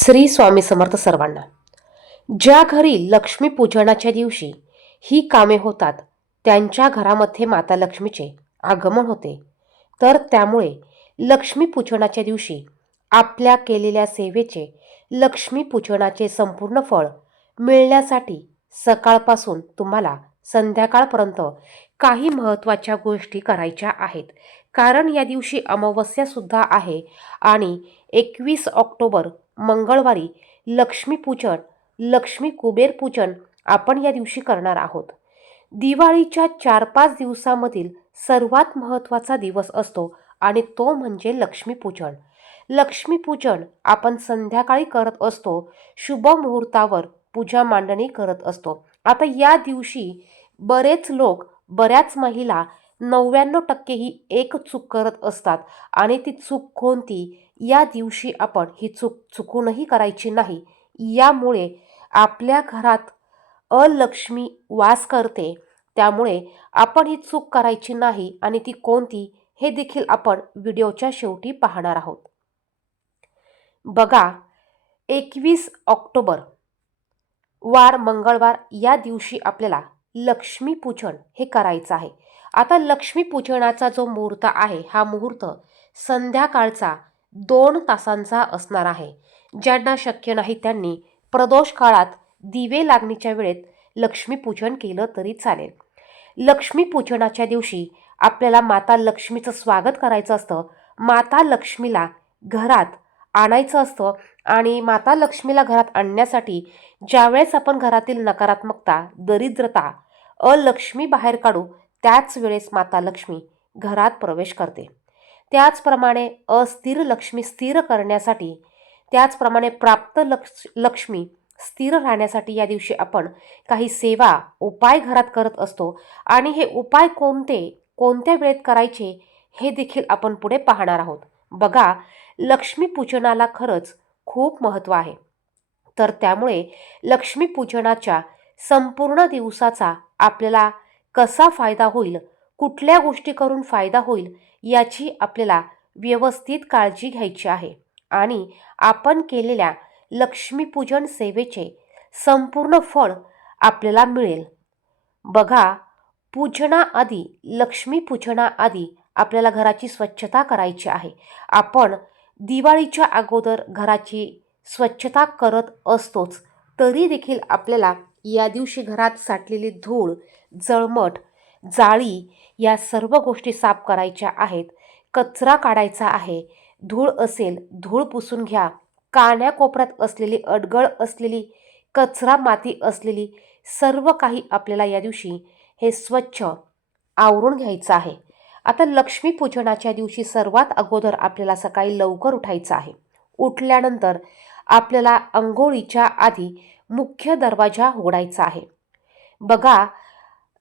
श्री स्वामी समर्थ सर्वांना. ज्या घरी लक्ष्मीपूजनाच्या दिवशी ही कामे होतात त्यांच्या घरामध्ये माता लक्ष्मीचे आगमन होते. तर त्यामुळे लक्ष्मीपूजनाच्या दिवशी आपल्या केलेल्या सेवेचे लक्ष्मीपूजनाचे संपूर्ण फळ मिळण्यासाठी सकाळपासून तुम्हाला संध्याकाळपर्यंत काही महत्त्वाच्या गोष्टी करायच्या आहेत. कारण या दिवशी अमावस्यासुद्धा आहे आणि एकवीस ऑक्टोबर मंगळवारी लक्ष्मीपूजन लक्ष्मी कुबेर पूजन आपण या दिवशी करणार आहोत. दिवाळीच्या चार पाच दिवसामधील सर्वात महत्त्वाचा दिवस असतो आणि तो म्हणजे लक्ष्मीपूजन लक्ष्मीपूजन आपण संध्याकाळी करत असतो शुभ मुहूर्तावर पूजा मांडणी करत असतो. आता या दिवशी बरेच लोक बऱ्याच महिला नव्याण्णव टक्के ही एक चूक करत असतात. आणि ती चूक कोणती? या दिवशी आपण ही चूक चुकूनही करायची नाही. यामुळे आपल्या घरात अलक्ष्मी वास करते. त्यामुळे आपण ही चूक करायची नाही आणि ती कोणती हे देखील आपण व्हिडिओच्या शेवटी पाहणार आहोत. बघा एकवीस ऑक्टोबर वार मंगळवार या दिवशी आपल्याला लक्ष्मीपूजन हे करायचं आहे. आता लक्ष्मीपूजनाचा जो मुहूर्त आहे हा मुहूर्त संध्याकाळचा दोन तासांचा असणार आहे. ज्यांना शक्य नाही त्यांनी प्रदोष काळात दिवे लागणीच्या वेळेत लक्ष्मीपूजन केलं तरी चालेल. लक्ष्मीपूजनाच्या दिवशी आपल्याला माता लक्ष्मीचं स्वागत करायचं असतं. माता लक्ष्मीला घरात आणायचं असतं आणि माता लक्ष्मीला घरात आणण्यासाठी ज्यावेळेस आपण घरातील नकारात्मकता दरिद्रता अलक्ष्मी बाहेर काढू त्याच वेळेस माता लक्ष्मी घरात प्रवेश करते. त्याचप्रमाणे अस्थिर लक्ष्मी स्थिर करण्यासाठी त्याचप्रमाणे प्राप्त लक्ष लक्ष्मी स्थिर राहण्यासाठी या दिवशी आपण काही सेवा उपाय घरात करत असतो. आणि हे उपाय कोणते कोणत्या वेळेत करायचे हे देखील आपण पुढे पाहणार आहोत. बघा लक्ष्मीपूजनाला खरंच खूप महत्त्व आहे. तर त्यामुळे लक्ष्मीपूजनाच्या संपूर्ण दिवसाचा आपल्याला कसा फायदा होईल? कुठल्या गोष्टी करून फायदा होईल? याची आपल्याला व्यवस्थित काळजी घ्यायची आहे. आणि आपण केलेल्या लक्ष्मीपूजन सेवेचे संपूर्ण फळ आपल्याला मिळेल. बघा पूजनाआधी लक्ष्मीपूजनाआधी आपल्याला घराची स्वच्छता करायची आहे. आपण दिवाळीच्या अगोदर घराची स्वच्छता करत असतोच तरी देखील आपल्याला या दिवशी घरात साठलेली धूळ जळमट जाळी या सर्व गोष्टी साफ करायच्या आहेत. कचरा काढायचा आहे. धूळ असेल धूळ पुसून घ्या. कान्याकोपऱ्यात असलेली अडगळ असलेली कचरा माती असलेली सर्व काही आपल्याला या दिवशी हे स्वच्छ आवरून घ्यायचं आहे. आता लक्ष्मीपूजनाच्या दिवशी सर्वात अगोदर आपल्याला सकाळी लवकर उठायचं आहे. उठल्यानंतर आपल्याला अंघोळीच्या आधी मुख्य दरवाजा उघडायचा आहे. बघा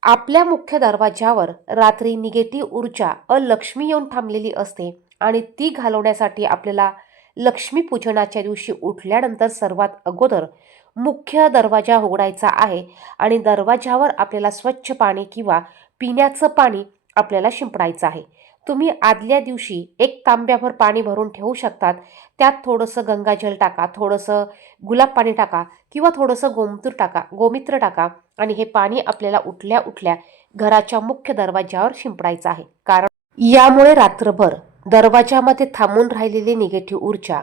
आपल्या मुख्य दरवाजावर रात्री निगेटिव्ह ऊर्जा अलक्ष्मी येऊन थांबलेली असते आणि ती घालवण्यासाठी आपल्याला लक्ष्मीपूजनाच्या दिवशी उठल्यानंतर सर्वात अगोदर मुख्य दरवाजा उघडायचा आहे आणि दरवाजावर आपल्याला स्वच्छ पाणी किंवा पिण्याचं पाणी आपल्याला शिंपडायचं आहे. तुम्ही आदल्या दिवशी एक तांब्याभर पाणी भरून ठेवू शकतात. त्यात थोडंसं गंगाजल टाका थोडंसं गुलाब पाणी टाका किंवा थोडंसं गोमतूर टाका गोमित्र टाका. आणि हे पाणी आपल्याला उठल्या उठल्या घराच्या मुख्य दरवाज्यावर शिंपडायचं आहे. कारण यामुळे रात्रभर दरवाजामध्ये थांबून राहिलेली निगेटिव्ह ऊर्जा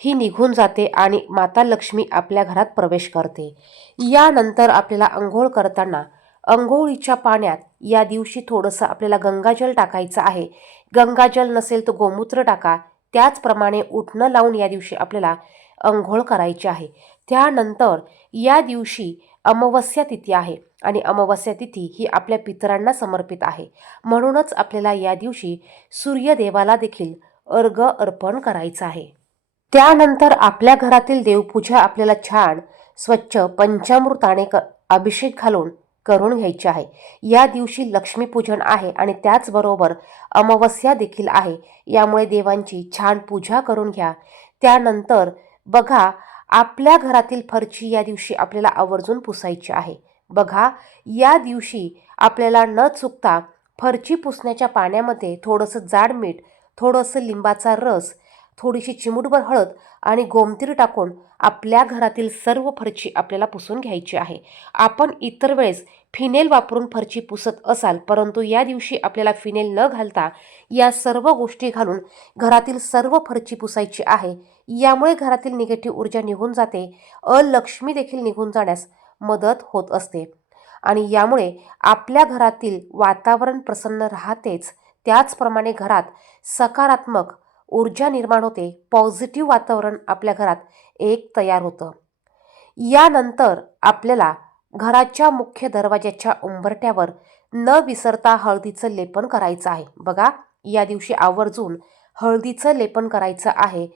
ही निघून जाते आणि माता लक्ष्मी आपल्या घरात प्रवेश करते. यानंतर आपल्याला अंघोळ करताना अंघोळीच्या पाण्यात या दिवशी थोडंसं आपल्याला गंगाजल टाकायचं आहे. गंगाजल नसेल तर गोमूत्र टाका. त्याचप्रमाणे उठणं लावून या दिवशी आपल्याला अंघोळ करायची आहे. त्यानंतर या दिवशी अमावस्या तिथी आहे आणि अमावस्या तिथी ही आपल्या पितरांना समर्पित आहे. म्हणूनच आपल्याला या दिवशी सूर्यदेवाला देखील अर्घ अर्पण करायचं आहे. त्यानंतर आपल्या घरातील देवपूजा आपल्याला छान स्वच्छ पंचामृताने क अभिषेक घालून करून घ्यायचे आहे. या दिवशी लक्ष्मीपूजन आहे आणि त्याचबरोबर अमावस्या देखील आहे. यामुळे देवांची छान पूजा करून घ्या. त्यानंतर बघा आपल्या घरातील फरची या दिवशी आपल्याला आवर्जून पुसायची आहे. बघा या दिवशी आपल्याला न चुकता फरची पुसण्याच्या पाण्यामध्ये थोडंसं जाड मीठ थोडंसं लिंबाचा रस थोडीशी चिमूटभर हळद आणि गोमतीर टाकून आपल्या घरातील सर्व फरची आपल्याला पुसून घ्यायची आहे. आपण इतर वेळेस फिनेल वापरून फरची पुसत असाल परंतु या दिवशी आपल्याला फिनेल न घालता या सर्व गोष्टी घालून घरातील सर्व फरची पुसायची आहे. यामुळे घरातील निगेटिव्ह ऊर्जा निघून जाते. अलक्ष्मी देखील निघून जाण्यास मदत होत असते. आणि यामुळे आपल्या घरातील वातावरण प्रसन्न राहतेच. त्याचप्रमाणे घरात सकारात्मक ऊर्जा निर्माण होते पॉझिटिव्ह वातावरण आपल्या घरात एक तयार होतं. यानंतर आपल्याला घराच्या मुख्य दरवाज्याच्या उंबरट्यावर न विसरता हळदीचं लेपन करायचं आहे. बघा या दिवशी आवर्जून हळदीचं लेपन करायचं आहे.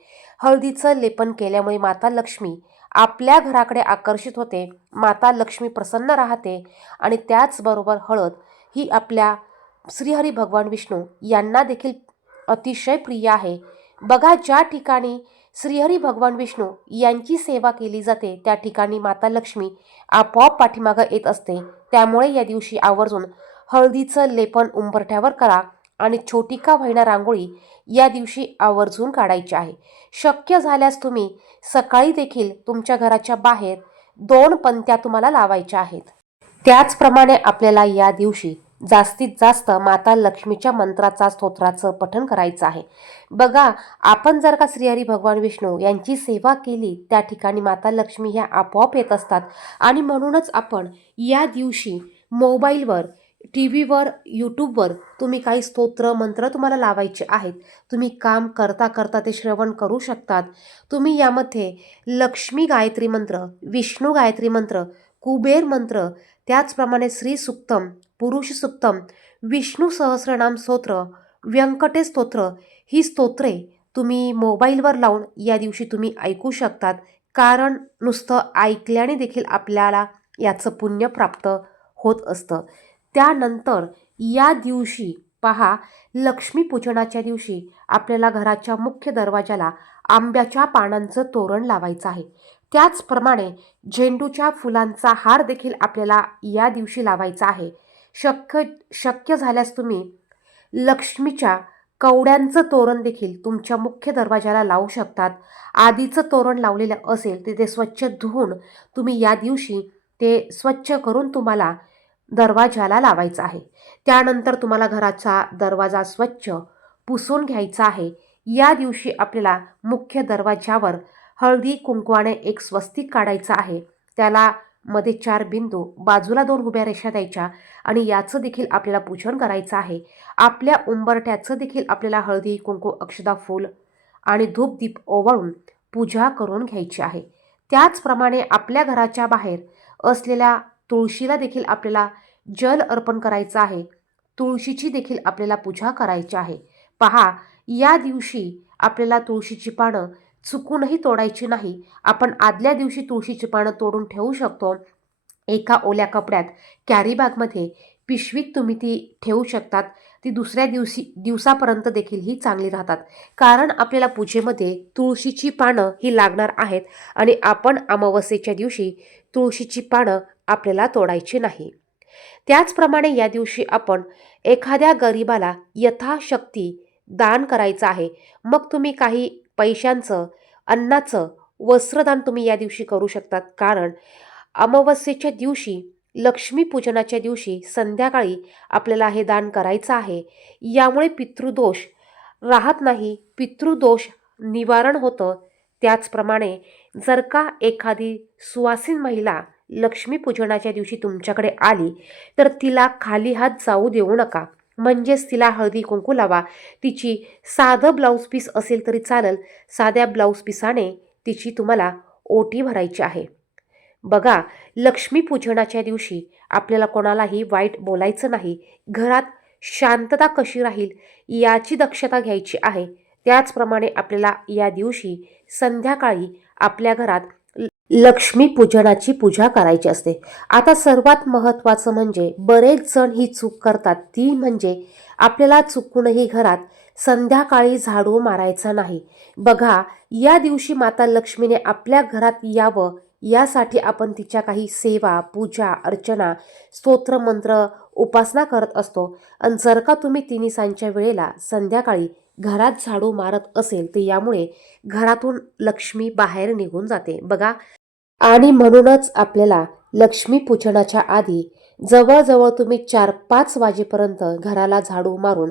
हळदीचं लेपन केल्यामुळे माता लक्ष्मी आपल्या घराकडे आकर्षित होते माता लक्ष्मी प्रसन्न राहते आणि त्याचबरोबर हळद ही आपल्या श्रीहरी भगवान विष्णू यांना देखील अतिशय प्रिय आहे. बघा ज्या ठिकाणी श्रीहरी भगवान विष्णू यांची सेवा केली जाते त्या ठिकाणी माता लक्ष्मी आपोआप पाठीमागं येत असते. त्यामुळे या दिवशी आवर्जून हळदीचं लेपन उंबरठ्यावर करा आणि छोटी का होईना रांगोळी या दिवशी आवर्जून काढायची आहे. शक्य झाल्यास तुम्ही सकाळी देखील तुमच्या घराच्या बाहेर दोन पंत्या तुम्हाला लावायच्या आहेत. त्याचप्रमाणे आपल्याला या दिवशी जास्तीत जास्त माता लक्ष्मीच्या मंत्राचा स्तोत्राचं पठण करायचं आहे. बघा आपण जर का श्रीहरी भगवान विष्णू यांची सेवा केली त्या ठिकाणी माता लक्ष्मी ह्या आपोआप येत असतात. आणि म्हणूनच आपण या दिवशी मोबाईलवर टी व्हीवर यूट्यूबवर तुम्ही काही स्तोत्र मंत्र तुम्हाला लावायचे आहेत. तुम्ही काम करता करता ते श्रवण करू शकतात. तुम्ही यामध्ये लक्ष्मी गायत्री मंत्र विष्णू गायत्री मंत्र कुबेर मंत्र त्याचप्रमाणे श्री सुक्तम पुरुषसुक्तम विष्णू सहस्रनाम स्तोत्र व्यंकटे स्तोत्र ही स्तोत्रे तुम्ही मोबाईलवर लावून या दिवशी तुम्ही ऐकू शकतात. कारण नुसतं ऐकल्याने देखील आपल्याला याचं पुण्य प्राप्त होत असतं. त्यानंतर या दिवशी पहा लक्ष्मीपूजनाच्या दिवशी आपल्याला घराच्या मुख्य दरवाजाला आंब्याच्या पानांचं तोरण लावायचं आहे. त्याचप्रमाणे झेंडूच्या फुलांचा हार देखील आपल्याला या दिवशी लावायचा आहे. शक्य शक्य झाल्यास तुम्ही लक्ष्मीच्या कवड्यांचं तोरण देखील तुमच्या मुख्य दरवाजाला लावू शकतात. आधीचं तोरण लावलेलं असेल ते ते स्वच्छ धुवून तुम्ही या दिवशी ते स्वच्छ करून तुम्हाला दरवाजाला लावायचं आहे. त्यानंतर तुम्हाला घराचा दरवाजा स्वच्छ पुसून घ्यायचा आहे. या दिवशी आपल्याला मुख्य दरवाजावर हळदी कुंकवाने एक स्वस्तिक काढायचं आहे. त्याला मध्ये चार बिंदू बाजूला दोन उभ्या रेषा द्यायच्या आणि याचं देखील आपल्याला पूजन करायचं आहे. आपल्या उंबरट्याचं देखील आपल्याला हळदी कुंकू अक्षदा फूल आणि धूप दीप ओवाळून पूजा करून घ्यायची आहे. त्याचप्रमाणे आपल्या घराच्या बाहेर असलेल्या तुळशीला देखील आपल्याला जल अर्पण करायचं आहे. तुळशीची देखील आपल्याला पूजा करायची आहे. पहा या दिवशी आपल्याला तुळशीची पानं चुकूनही तोडायची नाही. आपण आदल्या दिवशी तुळशीची पानं तोडून ठेवू शकतो. एका ओल्या कपड्यात कॅरीबॅगमध्ये पिशवीत तुम्ही ती ठेवू शकतात. ती दुसऱ्या दिवशी दिवसापर्यंत देखील ही चांगली राहतात. कारण आपल्याला पूजेमध्ये तुळशीची पानं ही लागणार आहेत आणि आपण अमावस्येच्या दिवशी तुळशीची पानं आपल्याला तोडायची नाही. त्याचप्रमाणे या दिवशी आपण एखाद्या गरिबाला यथाशक्ती दान करायचं आहे. मग तुम्ही काही पैशांचं अन्नाचं वस्त्रदान तुम्ही या दिवशी करू शकतात. कारण अमावस्येच्या दिवशी लक्ष्मीपूजनाच्या दिवशी संध्याकाळी आपल्याला हे दान करायचं आहे. यामुळे पितृदोष राहत नाही. पितृदोष निवारण होतं. त्याचप्रमाणे जर का एखादी सुवासीन महिला लक्ष्मीपूजनाच्या दिवशी तुमच्याकडे आली तर तिला खाली हात जाऊ देऊ नका. म्हणजेच तिला हळदी कुंकू लावा. तिची साधं ब्लाऊज पीस असेल तरी चालेल. साध्या ब्लाऊज पिसाने तिची तुम्हाला ओटी भरायची आहे. बघा लक्ष्मीपूजनाच्या दिवशी आपल्याला कोणालाही वाईट बोलायचं नाही. घरात शांतता कशी राहील याची दक्षता घ्यायची आहे. त्याचप्रमाणे आपल्याला या दिवशी संध्याकाळी आपल्या घरात लक्ष्मी पूजनाची पूजा करायची असते. आता सर्वात महत्त्वाचं म्हणजे बरेच जण ही चूक करतात. ती म्हणजे आपल्याला चुकूनही घरात संध्याकाळी झाडू मारायचा नाही. बघा या दिवशी माता लक्ष्मीने आपल्या घरात यावं यासाठी आपण तिच्या काही सेवा पूजा अर्चना स्तोत्र मंत्र उपासना करत असतो. आणि जर का तुम्ही तिन्ही सांच्या वेळेला संध्याकाळी घरात झाडू मारत असेल तर यामुळे घरातून लक्ष्मी बाहेर निघून जाते. बघा आणि म्हणूनच आपल्याला लक्ष्मी पूजनाच्या आधी जवळजवळ तुम्ही चार पाच वाजेपर्यंत घराला झाडू मारून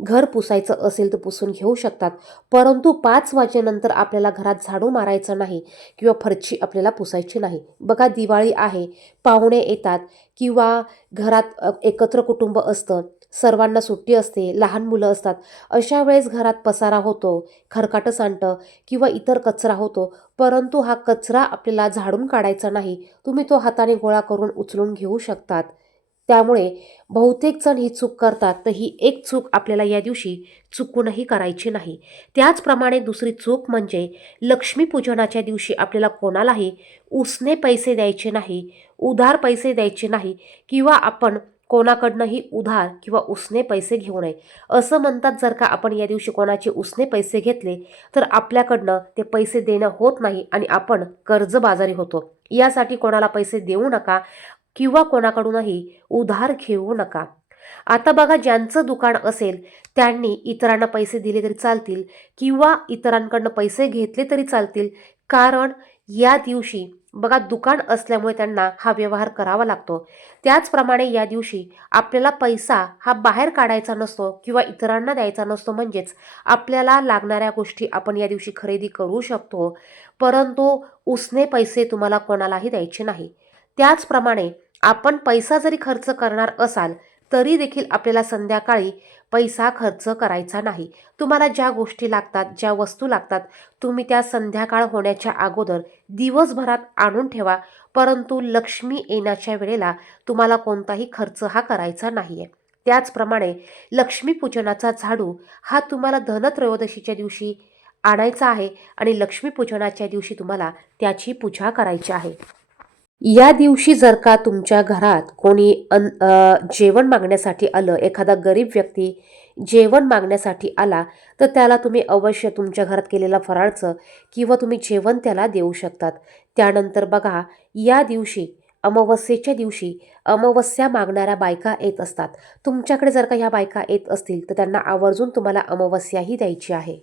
घर पुसायचं असेल तर पुसून घेऊ शकतात. परंतु पाच वाजेनंतर आपल्याला घरात झाडू मारायचं नाही किंवा फरची आपल्याला पुसायची नाही. बघा दिवाळी आहे. पाहुणे येतात. किंवा घरात एकत्र कुटुंब असतं सर्वांना सुट्टी असते लहान मुलं असतात अशा वेळेस घरात पसारा होतो खरकाटं सांडतं किंवा इतर कचरा होतो परंतु हा कचरा आपल्याला झाडून काढायचा नाही. तुम्ही तो हाताने गोळा करून उचलून घेऊ शकतात. त्यामुळे बहुतेक जण ही चूक करतात तर ही एक चूक आपल्याला या दिवशी चुकूनही करायची नाही. त्याचप्रमाणे दुसरी चूक म्हणजे लक्ष्मीपूजनाच्या दिवशी आपल्याला कोणालाही उसने पैसे द्यायचे नाही उधार पैसे द्यायचे नाही किंवा आपण कोणाकडनंही उधार किंवा उसने पैसे घेऊ नये. असं म्हणतात जर का आपण या दिवशी कोणाचे उसने पैसे घेतले तर आपल्याकडनं ते पैसे देणं होत नाही आणि आपण कर्जबाजारी होतो. यासाठी कोणाला पैसे देऊ नका किंवा कोणाकडूनही उधार घेऊ नका. आता बघा ज्यांचं दुकान असेल त्यांनी इतरांना पैसे दिले तरी चालतील किंवा इतरांकडनं पैसे घेतले तरी चालतील. कारण या दिवशी बघा दुकान असल्यामुळे त्यांना हा व्यवहार करावा लागतो. त्याचप्रमाणे या दिवशी आपल्याला पैसा हा बाहेर काढायचा नसतो किंवा इतरांना द्यायचा नसतो म्हणजेच आपल्याला लागणाऱ्या गोष्टी आपण या दिवशी खरेदी करू शकतो. परंतु उसने पैसे तुम्हाला कोणालाही द्यायचे नाही. त्याचप्रमाणे आपण पैसा जरी खर्च करणार असाल तरी देखील आपल्याला संध्याकाळी पैसा खर्च करायचा नाही. तुम्हाला ज्या गोष्टी लागतात ज्या वस्तू लागतात तुम्ही त्या संध्याकाळ होण्याच्या अगोदर दिवसभरात आणून ठेवा. परंतु लक्ष्मी येण्याच्या वेळेला तुम्हाला कोणताही खर्च हा करायचा नाही आहे त्याचप्रमाणे लक्ष्मीपूजनाचा झाडू हा तुम्हाला धनत्रयोदशीच्या दिवशी आणायचा आहे आणि लक्ष्मीपूजनाच्या दिवशी तुम्हाला त्याची पूजा करायची आहे. या दिवशी जर का तुमच्या घरात कोणी अन जेवण मागण्यासाठी आलं एखादा गरीब व्यक्ती जेवण मागण्यासाठी आला तर त्याला तुम्ही अवश्य तुमच्या घरात केलेलं फराळचं किंवा तुम्ही जेवण त्याला देऊ शकतात. त्यानंतर बघा या दिवशी अमावस्येच्या दिवशी अमावस्या मागणाऱ्या बायका येत असतात. तुमच्याकडे जर का ह्या बायका येत असतील तर त्यांना आवर्जून तुम्हाला अमावस्याही द्यायची आहे.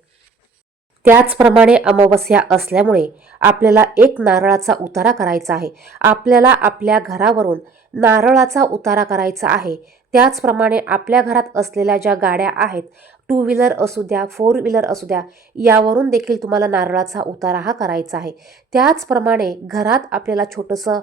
त्याचप्रमाणे अमावस्या असल्यामुळे आपल्याला एक नारळाचा उतारा करायचा आहे. आपल्याला आपल्या घरावरून नारळाचा उतारा करायचा आहे. त्याचप्रमाणे आपल्या घरात असलेल्या ज्या गाड्या आहेत टू व्हीलर असू द्या फोर व्हीलर असू द्या यावरून देखील तुम्हाला नारळाचा उतारा हा करायचा आहे. त्याचप्रमाणे घरात आपल्याला छोटंसं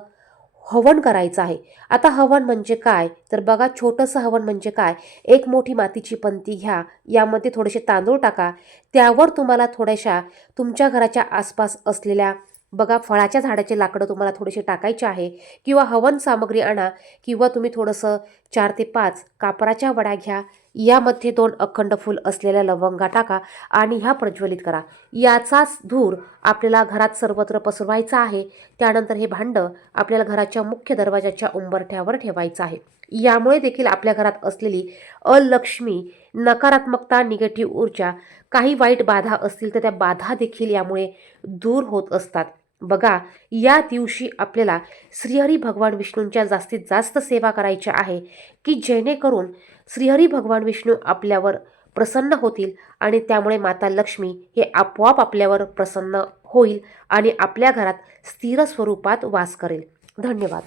हवन करायचं आहे. आता हवन म्हणजे काय? तर बघा छोटंसं हवन म्हणजे काय? एक मोठी मातीची पंती घ्या यामध्ये थोडेसे तांदूळ टाका. त्यावर तुम्हाला थोड्याशा तुमच्या घराच्या आसपास असलेल्या बघा फळाच्या झाडाचे लाकडं तुम्हाला थोडेसे टाकायचे आहे. किंवा हवन सामग्री आणा किंवा तुम्ही थोडंसं चार ते पाच कापराच्या वड्या घ्या. यामध्ये दोन अखंड फूल असलेल्या लवंगा टाका आणि ह्या प्रज्वलित करा. याचाच धूर आपल्याला घरात सर्वत्र पसरवायचा आहे. त्यानंतर हे भांडं आपल्याला घराच्या मुख्य दरवाजाच्या उंबरठ्यावर ठेवायचं आहे. यामुळे देखील आपल्या घरात असलेली अलक्ष्मी नकारात्मकता निगेटिव्ह ऊर्जा काही वाईट बाधा असतील तर त्या बाधा देखील यामुळे दूर होत असतात. बघा या दिवशी आपल्याला श्रीहरी भगवान विष्णूंच्या जास्तीत जास्त सेवा करायच्या आहे की जेणेकरून श्रीहरी भगवान विष्णू आपल्यावर प्रसन्न होतील आणि त्यामुळे माता लक्ष्मी हे आपोआप आपल्यावर प्रसन्न होईल आणि आपल्या घरात स्थिर स्वरूपात वास करेल. धन्यवाद.